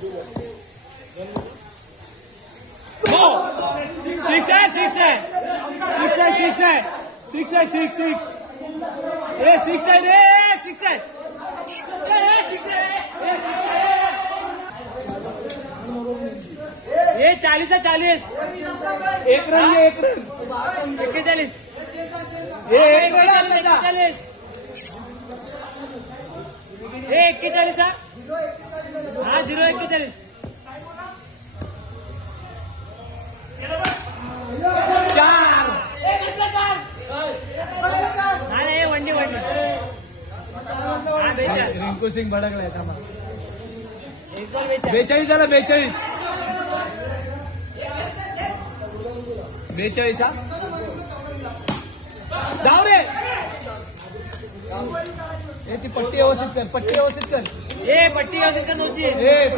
हो सिक्स आहे सिक्स आहे सिक्स आहे सिक्स आहे सिक्स आहे सिक्स सिक्स ए सिक्स आहे रे सिक्स आहे ये 40 है 40 एक रन ये एक रन 41 ये एक रन 41 ये 41 हाँ 0-41 चार हाँ ये वनडी हाँ बेचाळ रिंकू सिंग भडकलाय थांबा एक बॉल बेचाळ 42 झाला 42 42 हा जाऊ रे ए ती पट्टी व्यवस्थित कर पट्टी व्यवस्थित कर ये पट्टी व्यवस्थित करण्याची ए